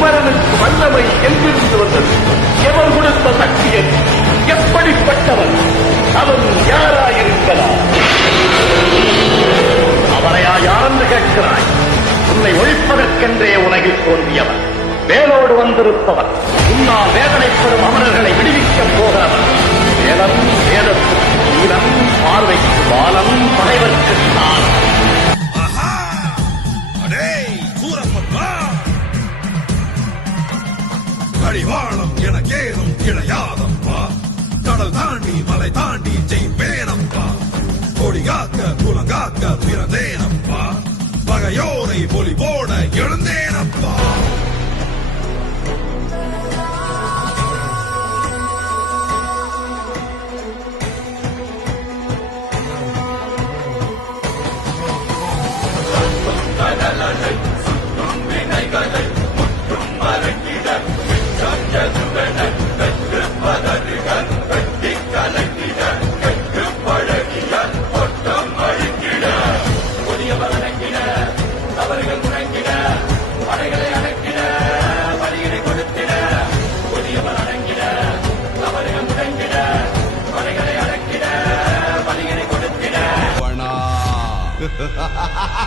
குமரனுக்கு வல்லமை எங்கிருந்து வந்தது? எவர் கொடுத்த சக்தியன்? எப்படிப்பட்டவன்? அவன் யாராயிருக்கலாம்? அவரையா யாரென்று கேட்கிறாய்? உன்னை ஒழிப்பதற்கென்றே உலகில் தோன்றியவர், வேலோடு வந்திருப்பவர், உன்னால் வேதனைப்படும் அமரர்களை விடுவிக்கப் போகிறவர், வேலன் வேதத்துக்கு வீரன், பார்வைக்கு பாலன், பகைவர்க்கு நான். அடிவாளம் எனக்கேதும் கிடையாதப்பா, கடல் தாண்டி மலை தாண்டி ஜெயிப்பேனப்பா, கொடிகாக்க குலங்காக்க பிறந்தேனப்பா, பகையோரை பொலி போட எழுந்தேனப்பா. Ha ha ha!